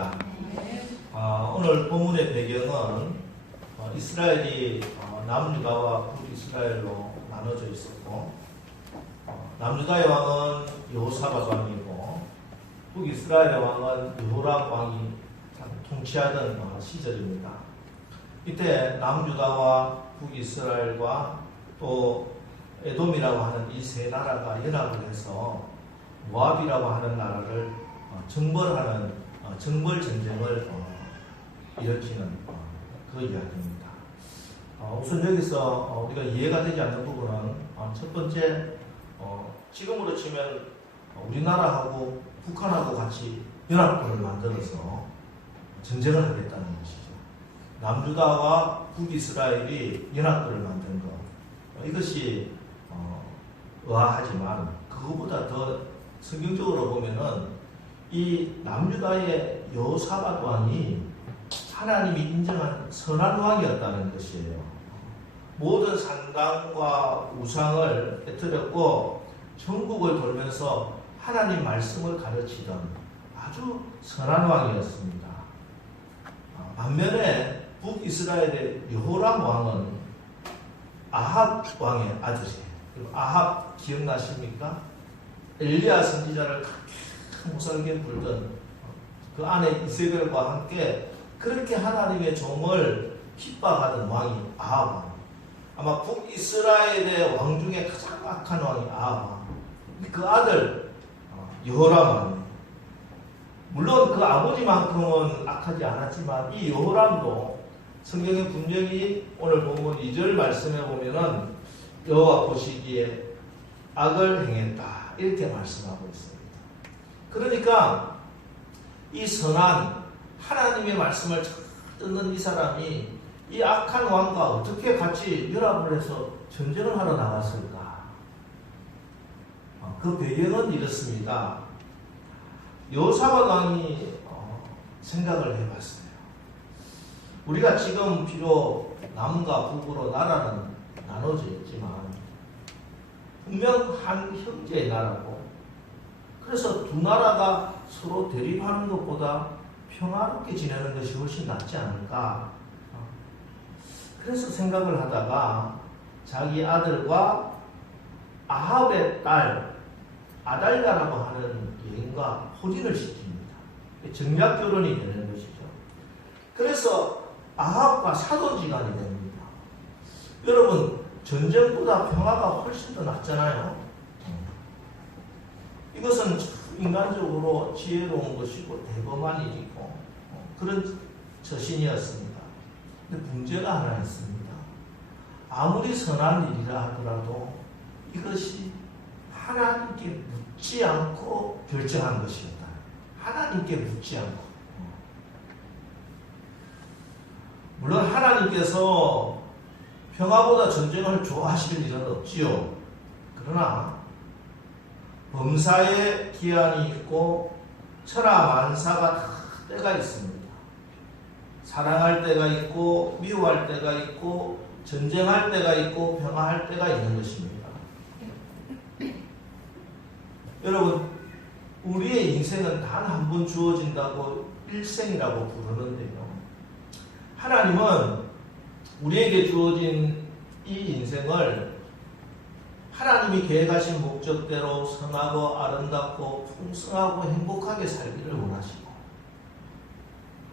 안녕하십니까. 오늘 본문의 배경은 이스라엘이 남유다와 북이스라엘로 나눠져 있었고, 남유다의 왕은 여호사밧 왕이고 북이스라엘의 왕은 여호람 왕이 통치하던 시절입니다. 이때 남유다와 북이스라엘과 또 에돔이라고 하는 이 세 나라가 연합을 해서 모압이라고 하는 나라를 정벌하는 정벌 전쟁을 일으키는 그 이야기입니다. 우선 여기서 우리가 이해가 되지 않는 부분은 첫 번째, 지금으로 치면 우리나라하고 북한하고 같이 연합군을 만들어서 전쟁을 하겠다는 것이죠. 남유다와 북이스라엘이 연합군을 만든 것, 이것이 의아하지만 그거보다 더 성경적으로 보면은 이 남유다의 여호사밧 왕이 하나님이 인정한 선한 왕이었다는 것이에요. 모든 산당과 우상을 깨뜨렸고 전국을 돌면서 하나님 말씀을 가르치던 아주 선한 왕이었습니다. 반면에 북이스라엘의 여호람 왕은 아합 왕의 아들이에요. 아합 기억나십니까? 엘리야 선지자를 큰 무설기에 불던 그 아내 이세벨과 함께 그렇게 하나님의 종을 핍박하던 왕이 아합 왕. 아마 북이스라엘의 왕 중에 가장 악한 왕이 아합 왕. 그 아들 여호람 왕. 물론 그 아버지만큼은 악하지 않았지만 이 여호람도 성경에 분명히 오늘 본문 2절 말씀에 보면은 여호와 보시기에 악을 행했다 이렇게 말씀하고 있습니다. 그러니까 이 선한 하나님의 말씀을 잘 듣는 이 사람이 이 악한 왕과 어떻게 같이 연합을 해서 전쟁을 하러 나갔을까? 그 배경은 이렇습니다. 여호사밧 왕이 생각을 해봤어요. 우리가 지금 비록 남과 북으로 나라는 나눠져 있지만 분명 한 형제의 나라고, 그래서 두 나라가 서로 대립하는 것보다 평화롭게 지내는 것이 훨씬 낫지 않을까. 그래서 생각을 하다가 자기 아들과 아합의 딸 아달랴라고 하는 여인과 혼인을 시킵니다. 정략 결혼이 되는 것이죠. 그래서 아합과 사돈지간이 됩니다. 여러분, 전쟁보다 평화가 훨씬 더 낫잖아요. 이것은 인간적으로 지혜로운 것이고 대범한 일이고 그런 처신이었습니다. 근데 문제가 하나 있습니다. 아무리 선한 일이라 하더라도 이것이 하나님께 묻지 않고 결정한 것이었다. 하나님께 묻지 않고. 물론 하나님께서 평화보다 전쟁을 좋아하시는 일은 없지요. 그러나 범사에 기한이 있고 천하만사가 다 때가 있습니다. 사랑할 때가 있고 미워할 때가 있고 전쟁할 때가 있고 평화할 때가 있는 것입니다. 여러분, 우리의 인생은 단 한 번 주어진다고 일생이라고 부르는데요. 하나님은 우리에게 주어진 이 인생을 하나님이 계획하신 목적대로 선하고 아름답고 풍성하고 행복하게 살기를 원하시고,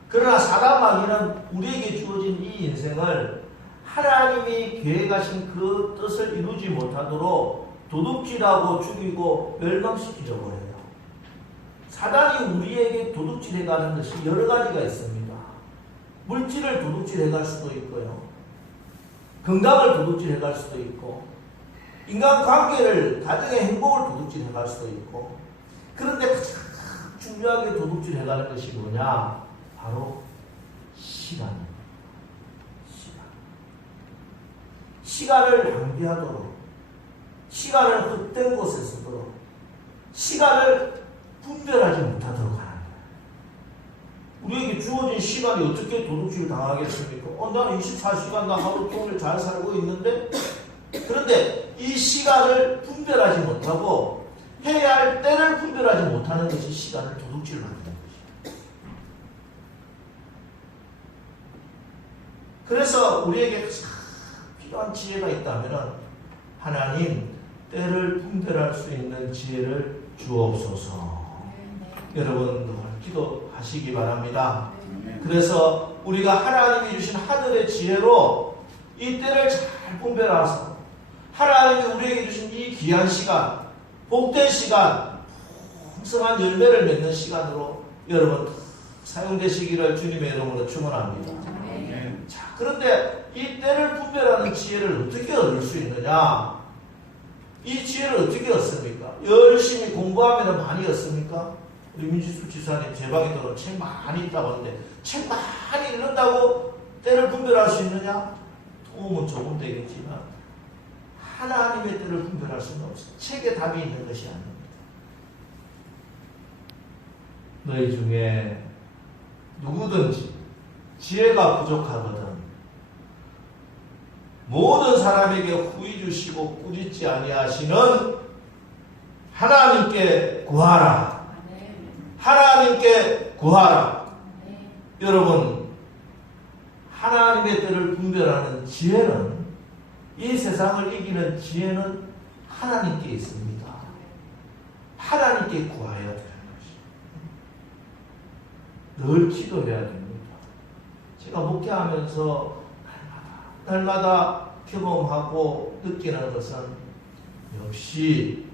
그러나 사단 마귀는 우리에게 주어진 이 인생을 하나님이 계획하신 그 뜻을 이루지 못하도록 도둑질하고 죽이고 멸망시키려고 해요. 사단이 우리에게 도둑질해가는 것이 여러 가지가 있습니다. 물질을 도둑질해갈 수도 있고요, 건강을 도둑질해갈 수도 있고, 인간관계를, 가정의 행복을 도둑질해갈 수도 있고, 그런데 가장 중요하게 도둑질해가는 것이 뭐냐? 바로 시간입니다. 시간을 낭비하도록, 시간을 헛된 곳에 쓰도록, 시간을 분별하지 못하도록 하는 거예요. 우리에게 주어진 시간이 어떻게 도둑질 당하겠습니까? 나는 24시간 나 하루 종일 잘 살고 있는데, 그런데 이 시간을 분별하지 못하고 해야 할 때를 분별하지 못하는 것이 시간을 도둑질 만드는 것이에요. 그래서 우리에게 가장 필요한 지혜가 있다면 하나님 때를 분별할 수 있는 지혜를 주옵소서. 여러분 늘 기도하시기 바랍니다. 그래서 우리가 하나님이 주신 하늘의 지혜로 이 때를 잘 분별해서 하나님이 우리에게 주신 이 귀한 시간, 복된 시간, 풍성한 열매를 맺는 시간으로 여러분 사용되시기를 주님의 이름으로 축원합니다. 자, 그런데 이 때를 분별하는 지혜를 어떻게 얻을 수 있느냐? 이 지혜를 어떻게 얻습니까? 열심히 공부하면 많이 얻습니까? 우리 민지수 지사님 제 방에 들어 책 많이 있다고 하는데 책 많이 읽는다고 때를 분별할 수 있느냐? 도움은 조금 되겠지만 하나님의 때를 분별할 수는 없어요. 책에 답이 있는 것이 아닙니다. 너희 중에 누구든지 지혜가 부족하거든 모든 사람에게 후히 주시고 꾸짖지 아니하시는 하나님께 구하라. 하나님께 구하라. 여러분 하나님의 때를 분별하는 지혜는 이 세상을 이기는 지혜는 하나님께 있습니다. 하나님께 구해야 되는 것입니다. 늘 기도해야 됩니다. 제가 목회하면서 날마다 경험하고 느끼는 것은 역시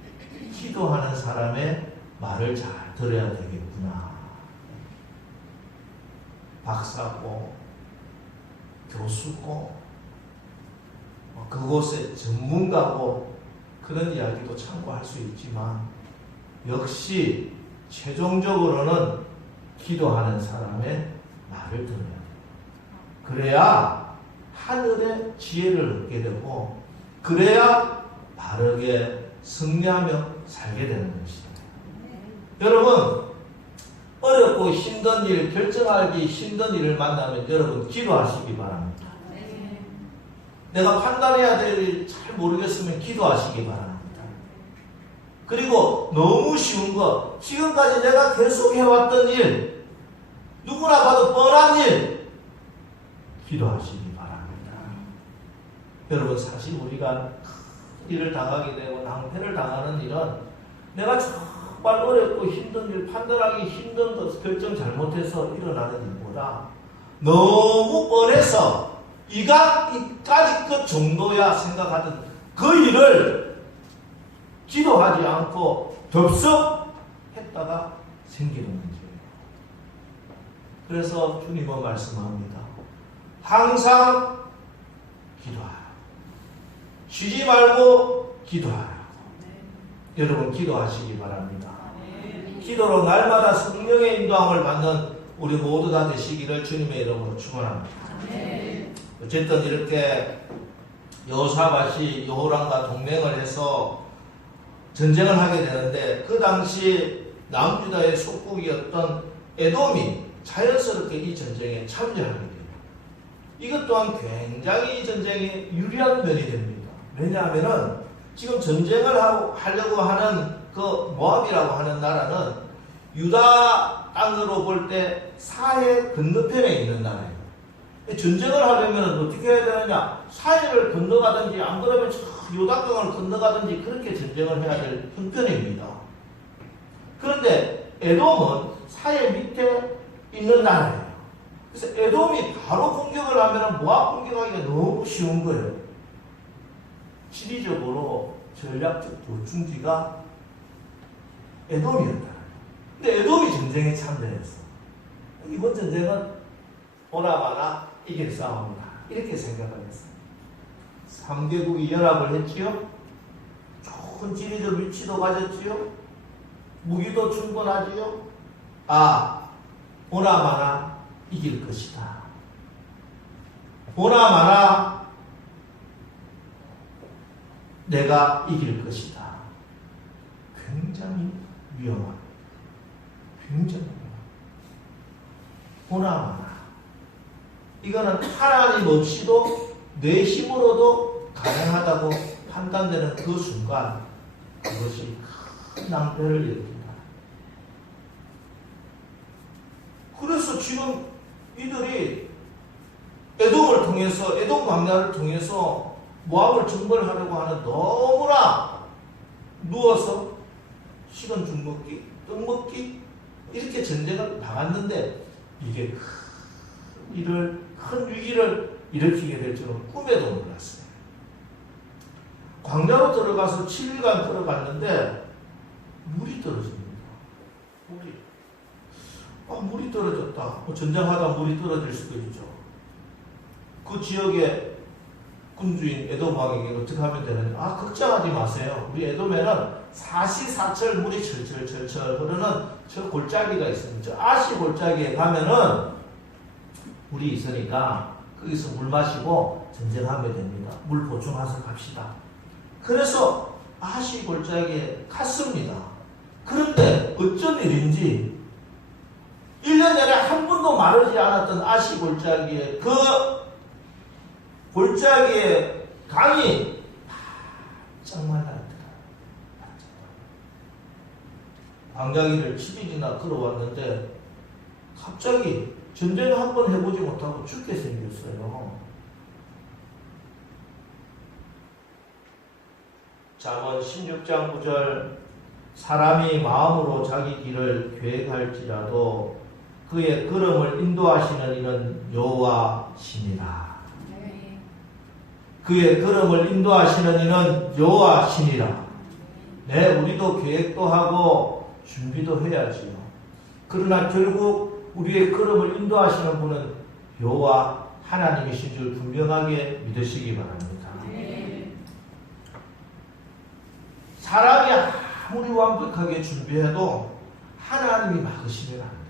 기도하는 사람의 말을 잘 들어야 되겠구나. 박사고 교수고 그곳의 전문가고 그런 이야기도 참고할 수 있지만 역시 최종적으로는 기도하는 사람의 말을 들어야 돼요. 그래야 하늘의 지혜를 얻게 되고 그래야 바르게 승리하며 살게 되는 것입니다. 여러분 어렵고 힘든 일, 결정하기 힘든 일을 만나면 여러분 기도하시기 바랍니다. 내가 판단해야 될 일 잘 모르겠으면 기도하시기 바랍니다. 그리고 너무 쉬운 거, 지금까지 내가 계속 해왔던 일, 누구나 봐도 뻔한 일, 기도하시기 바랍니다. 여러분 사실 우리가 일을 당하게 되고 낭패를 당하는 일은 내가 정말 어렵고 힘든 일, 판단하기 힘든 것, 결정 잘못해서 일어나는 일보다 너무 뻔해서 이까지 것 정도야 생각하던 그 일을 기도하지 않고 덥석 했다가 생기는 문제예요. 그래서 주님은 말씀합니다. 항상 기도하라. 쉬지 말고 기도하라. 여러분 기도하시기 바랍니다. 기도로 날마다 성령의 인도함을 받는 우리 모두 다 되시기를 주님의 이름으로 축원합니다. 어쨌든 이렇게 여호사밧이 여호람과 동맹을 해서 전쟁을 하게 되는데 그 당시 남유다의 속국이었던 에돔이 자연스럽게 이 전쟁에 참여하게 돼요. 이것 또한 굉장히 이 전쟁에 유리한 면이 됩니다. 왜냐하면 지금 전쟁을 하려고 하는 그 모압이라고 하는 나라는 유다 땅으로 볼 때 사해 건너편에 있는 나라예요. 전쟁을 하려면 어떻게 해야 되느냐? 사해를 건너가든지 안 그러면 요단강을 건너가든지 그렇게 전쟁을 해야 될 형편입니다. 그런데 에돔은 사해 밑에 있는 나라예요. 그래서 에돔이 바로 공격을 하면 모압 공격하기가 너무 쉬운 거예요. 지리적으로 전략적 보충지가 에돔이었다. 근데 에돔이 전쟁에 참전했어. 이번 전쟁은 오나마나 이길 싸움이다. 이렇게 생각을 했어요. 3개국이 연합을 했지요. 좋은 지리적 위치도 가졌지요. 무기도 충분하지요. 오나마나 이길 것이다. 오나마나 내가 이길 것이다. 굉장히 위험합니다. 굉장히 위험합니다. 오나마나 이거는 하나님 없이도 내 힘으로도 가능하다고 판단되는 그 순간 그것이 큰 낭패를 일으킨다. 그래서 지금 이들이 에돔을 통해서, 에돔 광야를 통해서 모압을 정벌하려고 하는 너무나 누워서 식은 죽 먹기, 떡 먹기 이렇게 전쟁을 나갔는데 이게 큰 위기를 일으키게 될 줄은 꿈에도 몰랐어요. 광야로 들어가서 7일간 걸어갔는데 물이 떨어집니다. 물이 떨어졌다. 전쟁하다 물이 떨어질 수도 있죠. 그 지역의 군주인 에돔 왕에게 어떻게 하면 되느냐? 걱정하지 마세요. 우리 에돔에는 사시사철 물이 철철철철 흐르는 저 골짜기가 있습니다. 저 아시 골짜기에 가면은 물이 있으니까 거기서 물 마시고 전쟁하면 됩니다. 물 보충해서 갑시다. 그래서 아시 골짜기에 갔습니다. 그런데 어쩐 일인지 1년 전에 한 번도 마르지 않았던 아시 골짜기에 그 골짜기에 강이 바짝 말랐더라. 광야길을 7일이나 걸어왔는데 갑자기 전쟁을 한 번 해보지 못하고 죽게 생겼어요. 잠언 16장 9절 사람이 마음으로 자기 길을 계획할지라도 그의 걸음을 인도하시는 이는 여호와시니라. 그의 걸음을 인도하시는 이는 여호와시니라. 네, 우리도 계획도 하고 준비도 해야지요. 그러나 결국 우리의 걸음을 인도하시는 분은 여호와 하나님이신 줄 분명하게 믿으시기 바랍니다. 사람이 아무리 완벽하게 준비해도 하나님이 막으시면 안 돼요.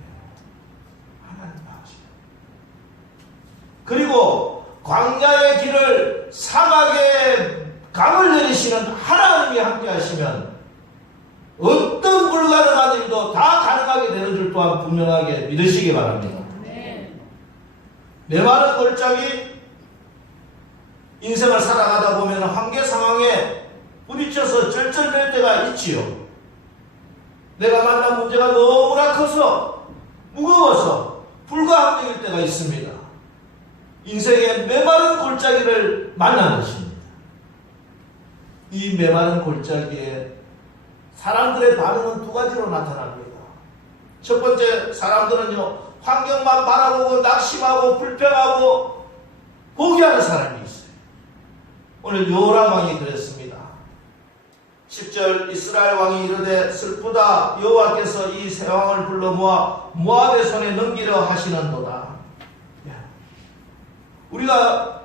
하나님 막으시면. 그리고 광야의 길을 사막에 강을 내리시는 하나님이 함께 하시면 어떤 불가능한 일도 다 가능하게 되는 줄 또한 분명하게 믿으시기 바랍니다. 메마른 골짜기 인생을 살아가다 보면 한계 상황에 부딪혀서 절절맬 때가 있지요. 내가 만난 문제가 너무나 커서 무거워서 불가항력일 때가 있습니다. 인생의 메마른 골짜기를 만나는 것입니다. 이 메마른 골짜기에 사람들의 반응은 두 가지로 나타납니다. 첫 번째, 사람들은요, 환경만 바라보고 낙심하고 불평하고 포기하는 사람이 있어요. 오늘 요람 왕이 그랬습니다. 10절 이스라엘 왕이 이르되 슬프다 여호와께서 이 세 왕을 불러 모아 모압의 손에 넘기려 하시는도다. 우리가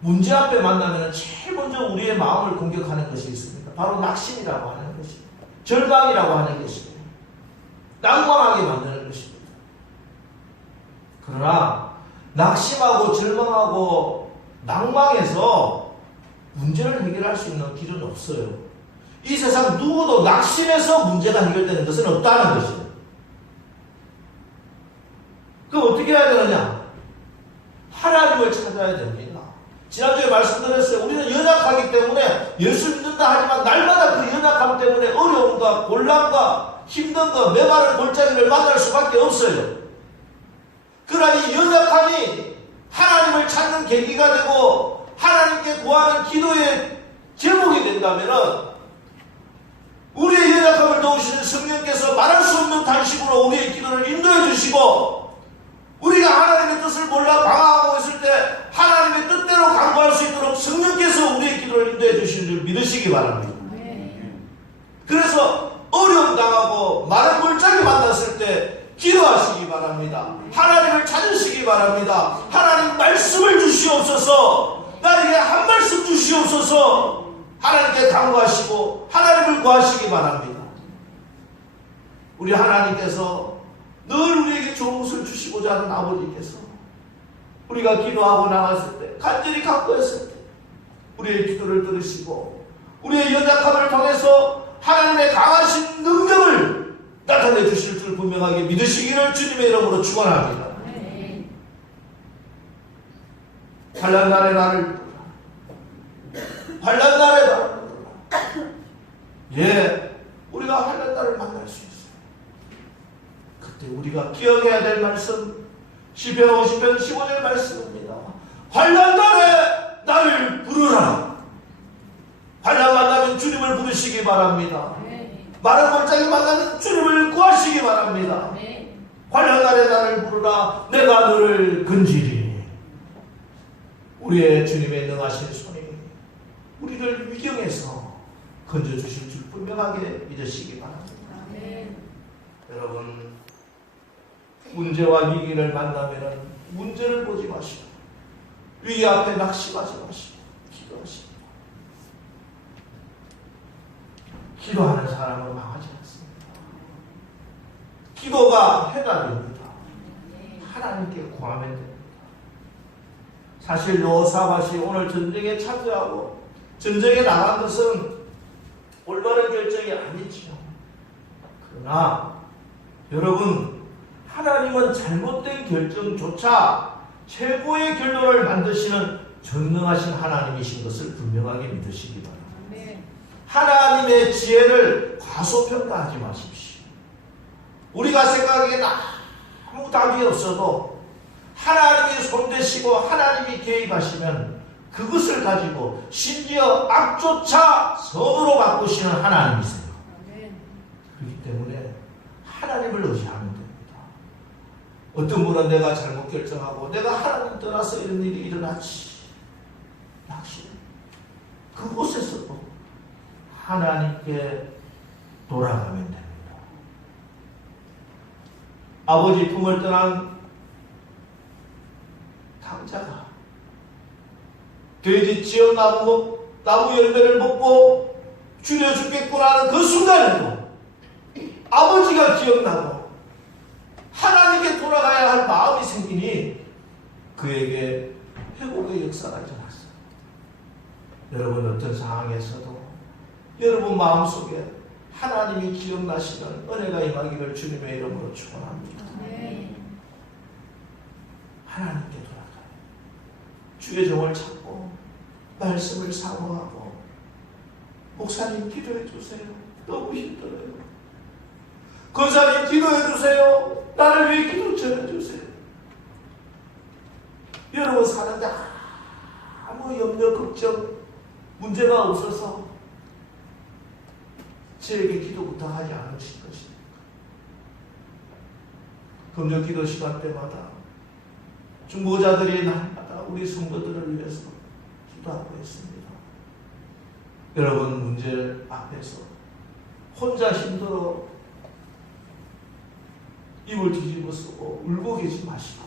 문제 앞에 만나면 제일 먼저 우리의 마음을 공격하는 것이 있습니다. 바로 낙심이라고 하는 것입니다. 절망이라고 하는 것입니다. 난감하게 만드는 것입니다. 그러나 낙심하고 절망하고 낭망해서 문제를 해결할 수 있는 길은 없어요. 이 세상 누구도 낙심해서 문제가 해결되는 것은 없다는 것이에요. 그럼 어떻게 해야 되느냐? 하나님을 찾아야 됩니다. 지난주에 말씀드렸어요. 우리는 연약하기 때문에 예수 믿는다 하지만 날마다 그 연약함 때문에 어려움과 곤란과 힘든 것, 메마른 골짜기를 만날 수밖에 없어요. 그러나 이 연약함이 하나님을 찾는 계기가 되고 하나님께 구하는 기도의 제목이 된다면 우리의 연약함을 도우시는 성령께서 말할 수 없는 단식으로 우리의 기도를 인도해 주시고 우리가 하나님의 뜻을 몰라 방황하고 있을 때 하나님의 뜻대로 간구할 수 있도록 성령께서 우리의 기도를 인도해 주시는 줄 믿으시기 바랍니다. 그래서 어려움 당하고 마른 골짜기 만났을 때 기도하시기 바랍니다. 하나님을 찾으시기 바랍니다. 하나님 말씀을 주시옵소서. 나에게 한 말씀 주시옵소서. 하나님께 간구하시고 하나님을 구하시기 바랍니다. 우리 하나님께서 늘 우리에게 좋은 것을 주시고자 하는 아버지께서 우리가 기도하고 나갔을 때 간절히 간구했을 때 우리의 기도를 들으시고 우리의 연약함을 통해서 하나님의 강하신 능력을 나타내 주실 줄 분명하게 믿으시기를 주님의 이름으로 축원합니다. 환난 날에 나를 부르라. 환난 날에 나를 부르라. 예, 우리가 환난 날을 만날 수 있어요. 그때 우리가 기억해야 될 말씀 시편 50편 15절 말씀입니다. 환난 날에 나를 부르라. 환난 만나면 주님을 부르시기 바랍니다. 마른 골짜기 만나면 주님을 구하시기 바랍니다. 환난 날에 나를 부르라. 내가 너를 건지리니. 우리의 주님의 능하신 손이 우리를 위경에서 건져주실 줄 분명하게 믿으시기 바랍니다. 여러분, 문제와 위기를 만나면 문제를 보지 마시고 위기 앞에 낙심하지 마시고 기도하십니다. 기도하는 사람은 망하지 않습니다. 기도가 해답입니다. 하나님께 구하면 됩니다. 사실 여호사밧이 오늘 전쟁에 참여하고 전쟁에 나간 것은 올바른 결정이 아니지요. 그러나 여러분, 하나님은 잘못된 결정조차 최고의 결론을 만드시는 전능하신 하나님이신 것을 분명하게 믿으시기 바랍니다. 하나님의 지혜를 과소평가하지 마십시오. 우리가 생각하기에는 아무 답이 없어도 하나님이 손대시고 하나님이 개입하시면 그것을 가지고 심지어 악조차 선으로 바꾸시는 하나님이세요. 그렇기 때문에 하나님을 의지하면 됩니다. 어떤 분은 내가 잘못 결정하고 내가 하나님 떠나서 이런 일이 일어났지. 낙심. 그곳에서도 하나님께 돌아가면 됩니다. 아버지 품을 떠난 탕자가 돼지 지어 나무 열매를 먹고 줄여 죽겠구나 하는 그 순간에도 아버지가 기억나고 하나님께 돌아가야 할 마음이 생기니 그에게 회복의 역사가 일어났어요. 여러분, 어떤 상황에서도 여러분 마음속에 하나님이 기억나시는 은혜가 임하기를 주님의 이름으로 축원합니다. 하나님께 돌아가요. 주의 종을 찾고 말씀을 사모하고 목사님 기도해 주세요. 너무 힘들어요. 권사님 기도해 주세요. 나를 위해 기도 전해 주세요. 여러분 사는데 아무 염려 걱정 문제가 없어서 저에게 기도부터 하지 않으실 것입니까? 금요 기도 시간 때마다 중보자들이 날마다 우리 성도들을 위해서 기도하고 있습니다. 여러분 문제 앞에서 혼자 힘들어 입을 뒤집어 쓰고 울고 계시 마시고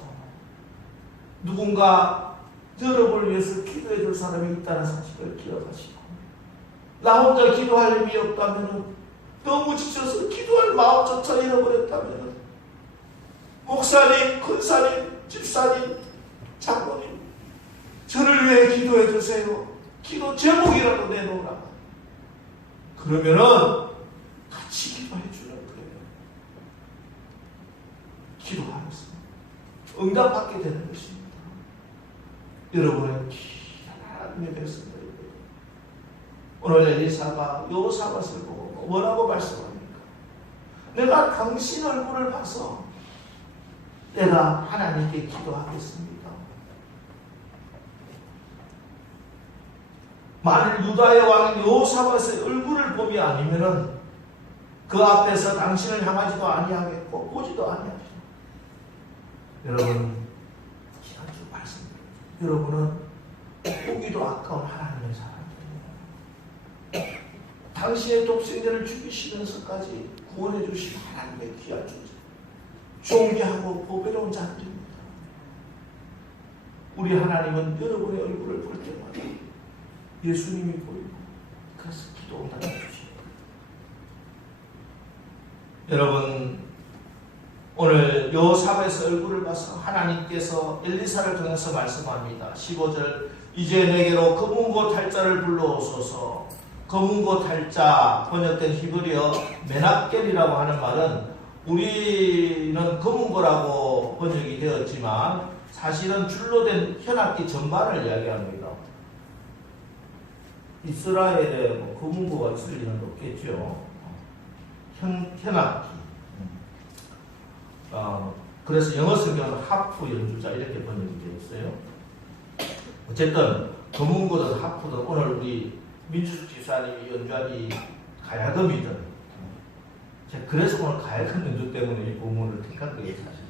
누군가 여러분을 위해서 기도해 줄 사람이 있다는 사실을 기억하시고 나 혼자 기도할 힘이 없다면 너무 지쳐서 기도할 마음조차 잃어버렸다면 목사님, 권사님, 집사님, 장로님 저를 위해 기도해 주세요. 기도 제목이라도 내놓으라. 그러면은 같이 기도해 주는 거예요. 기도하면서 응답받게 되는 것입니다. 여러분의 하나님의 백성들이에요. 오늘 엘리사가 여호사밧을 보고 뭐라고 말씀합니까? 내가 당신 얼굴을 봐서 내가 하나님께 기도하겠습니다. 만일 유다의 왕인 여호사밧의 얼굴을 봄이 아니면은 그 앞에서 당신을 향하지도 아니하겠고 보지도 아니하죠. 여러분, 지난주 말씀드렸죠. 여러분은 보기도 아까운 하나님의 사람들입니다. 당신의 독생자를 죽이시면서까지 구원해 주신 하나님의 귀한 존재, 존귀하고 보배로운 자들입니다. 우리 하나님은 여러분의 얼굴을 볼 때마다 예수님이 보이고 그래서 기도 응답해 주십니다. 여러분, 오늘 여호사밧의 얼굴을 봐서 하나님께서 엘리사를 통해서 말씀합니다. 15절 이제 내게로 검은고 탈자를 불러오소서. 검은고 탈자 번역된 히브리어 메낙겔이라고 하는 말은 우리는 검은고라고 번역이 되었지만 사실은 줄로 된 현악기 전반을 이야기합니다. 이스라엘에 뭐 검은고가 있을 리는 없겠죠. 현악기. 그래서 영어 성경은 하프 연주자 이렇게 번역이 되어 있어요. 어쨌든 금은고든 하프든 오늘 우리 민주숙 집사님이 연주한 이 가야금이든, 제가 그래서 오늘 가야금 연주 때문에 이 본문을 택한 거예요, 사실은.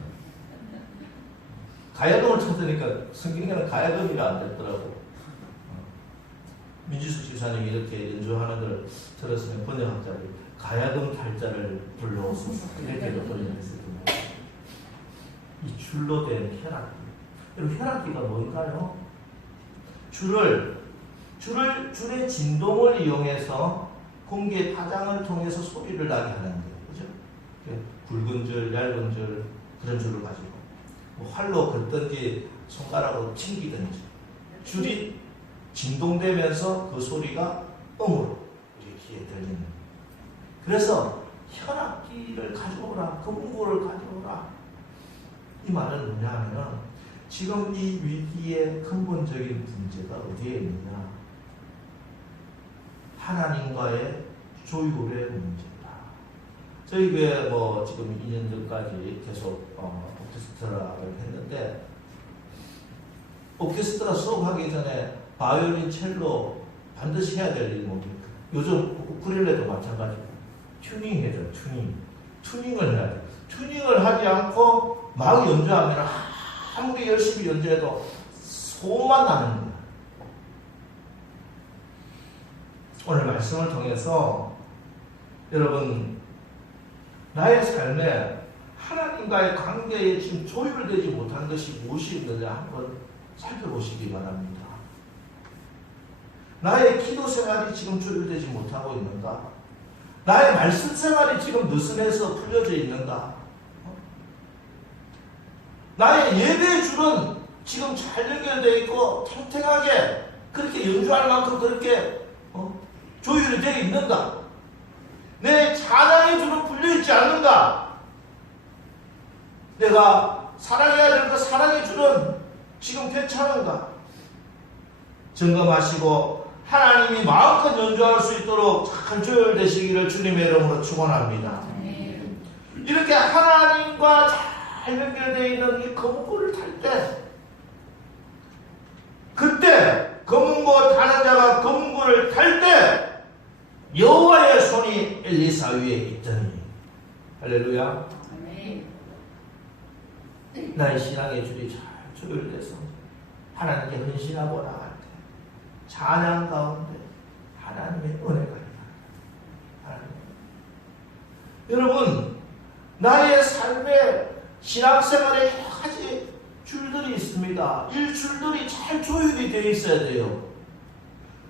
가야금을 쳤으니까 성경에는 가야금이라 안 됐더라고. 민주숙 집사님이 이렇게 연주하는 걸 들었으면 번역학자들이 가야금 탈자를 불러오소서 이렇게 번역했거든요. 이 줄로 된 현악기. 그럼 현악기가 뭔가요? 줄의 진동을 이용해서 공기의 파장을 통해서 소리를 나게 하는 거예요. 그죠? 굵은 줄, 얇은 줄, 그런 줄을 가지고 뭐 활로 긋든지 손가락으로 튕기든지 줄이 진동되면서 그 소리가 음으로 우리 귀에 들리는 거예요. 그래서 현악기를 가져오라, 금은고를 가져오라. 이 말은 뭐냐 하면 지금 이 위기의 근본적인 문제가 어디에 있느냐? 하나님과의 조율의 문제다. 저희 교회 뭐 지금 2년 전까지 계속 오케스트라를 했는데, 오케스트라 수업하기 전에 바이올린, 첼로 반드시 해야 될 일이 뭡니까? 요즘 우쿨렐레도 마찬가지고 튜닝해야 돼요. 튜닝을 해야 돼요. 튜닝을 하지 않고 막 연주하면 아무리 열심히 연주해도 소음만 나는 거예요. 오늘 말씀을 통해서 여러분, 나의 삶에 하나님과의 관계에 지금 조율되지 못한 것이 무엇이 있느냐 한번 살펴보시기 바랍니다. 나의 기도 생활이 지금 조율되지 못하고 있는가? 나의 말씀 생활이 지금 느슨해서 풀려져 있는가? 나의 예배의 줄은 지금 잘 연결되어 있고 탱탱하게 그렇게 연주할 만큼 그렇게 조율이 되어 있는가? 내 찬양의 줄은 풀려있지 않는가? 내가 사랑해야 될 그 사랑의 줄은 지금 괜찮은가? 점검하시고 하나님이 마음껏 연주할 수 있도록 잘 조율되시기를 주님의 이름으로 축원합니다. 이렇게 하나님과 잘 연결되어 있는 이 금은고를 탈 때, 그때 금은고 타는 자가 금은고를 탈 때 여호와의 손이 엘리사 위에 있더니, 할렐루야. 나의 신앙의 줄이 잘 조율돼서 하나님께 헌신하고 나갈 때 찬양 가운데 하나님의 은혜가 있다. 여러분, 나의 삶의 신앙생활에 여러 가지 줄들이 있습니다. 이 줄들이 잘 조율이 되어 있어야 돼요.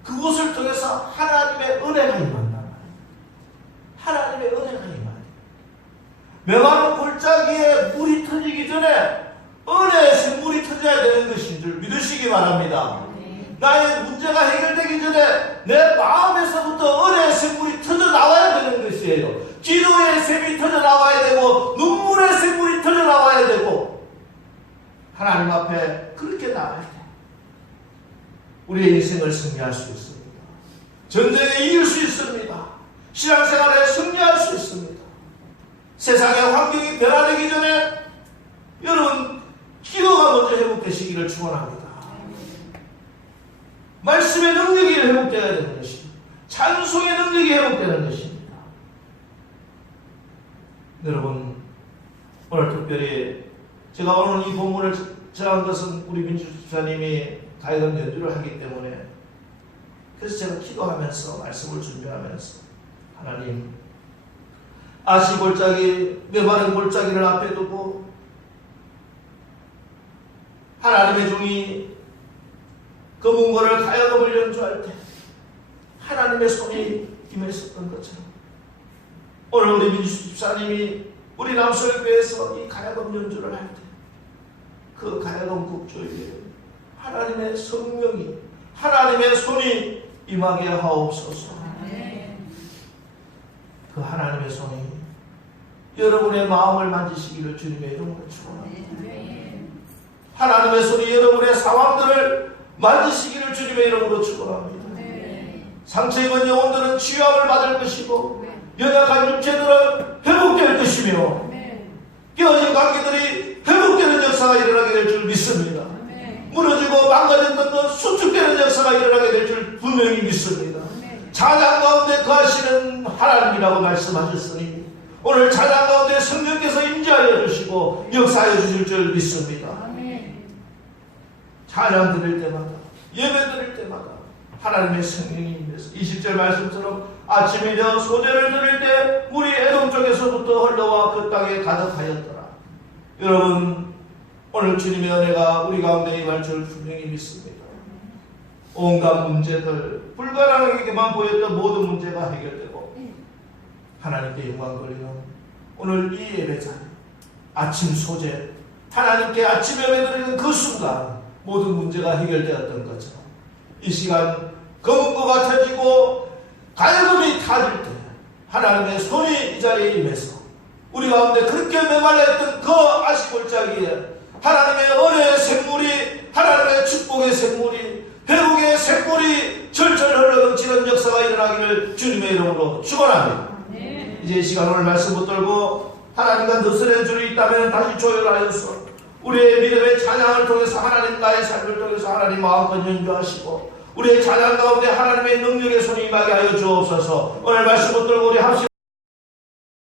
그곳을 통해서 하나님의 은혜가 임한다. 하나님의 은혜가 임한다. 메마른 골짜기에 물이 터지기 전에 은혜에서 물이 터져야 되는 것인 줄 믿으시기 바랍니다. 나의 문제가 해결되기 전에 내 마음에서부터 은혜의 샘물이 터져 나와야 되는 것이에요. 기도의 샘이 터져 나와야 되고 눈물의 샘물이 터져 나와야 되고 하나님 앞에 그렇게 나갈 때 우리의 인생을 승리할 수 있습니다. 전쟁에 이길 수 있습니다. 신앙생활에 승리할 수 있습니다. 세상의 환경이 변화되기 전에 여러분 기도가 먼저 회복되시기를 축원합니다. 말씀의 능력이 회복되어야 되는 것입니다. 찬송의 능력이 회복되는 것입니다. 여러분, 오늘 특별히 제가 오늘 이 본문을 정한 것은 우리 민주 집사님이 가야금 연주를 하기 때문에, 그래서 제가 기도하면서 말씀을 준비하면서 하나님, 아시 골짜기, 메마른 골짜기를 앞에 두고 하나님의 종이 금은고를 가야금을 연주할 때 하나님의 손이 임했었던 것처럼 오늘 우리 민주 집사님이 우리 남서울교회에서 이 가야금 연주를 할 때 그 가야금 국조에 하나님의 성령이, 하나님의 손이 임하게 하옵소서. 그 하나님의 손이 여러분의 마음을 만지시기를 주님의 이름으로 축원합니다. 하나님의 손이 여러분의 상황들을 만지시기를 주님의 이름으로 축원합니다. 상처 입은 영혼들은 치유함을 받을 것이고 연약한 육체들은 회복될 것이며 깨어진 관계들이 회복되는 역사가 일어나게 될 줄 믿습니다. 무너지고 망가졌던 것, 역사가 일어나게 될 줄 분명히 믿습니다. 찬양 가운데 거하시는 하나님이라고 말씀하셨으니 오늘 찬양 가운데 성령께서 임재하여 주시고 역사하여 주실 줄 믿습니다. 찬양 드릴 때마다 예배 드릴 때마다 하나님의 성령이 임해서 20절 말씀처럼 아침에 저 소재를 드릴 때 물이 에돔 쪽에서부터 흘러와 그 땅에 가득하였더라. 여러분 오늘 주님의 은혜가 우리 가운데 임할 줄 분명히 믿습니다. 온갖 문제들 불가능하게만 보였던 모든 문제가 해결되고 하나님께 영광 돌리는 오늘 이 예배 자리 아침 소재 하나님께 아침 예배 드리는 그 순간 모든 문제가 해결되었던 것처럼 이 시간 검은 것 같아지고 갈급이 타질 때 하나님의 손이 이 자리에 임해서 우리 가운데 그렇게 메말라있던 그 아시골짜기에 하나님의 은혜의 샘물이 하나님의 축복의 샘물이 회복의 샘물이 절절 흘러넘치는 역사가 일어나기를 주님의 이름으로 축원합니다. 이제 이 시간 오늘 말씀 붙들고 하나님과 느슨한 줄이 있다면 다시 조율하여서 우리의 믿음의 찬양을 통해서 하나님 나의 삶을 통해서 하나님 마음껏 연주하시고 우리의 찬양 가운데 하나님의 능력의 손이 임하게 하여 주옵소서. 오늘 말씀 붙들고 우리 합시다.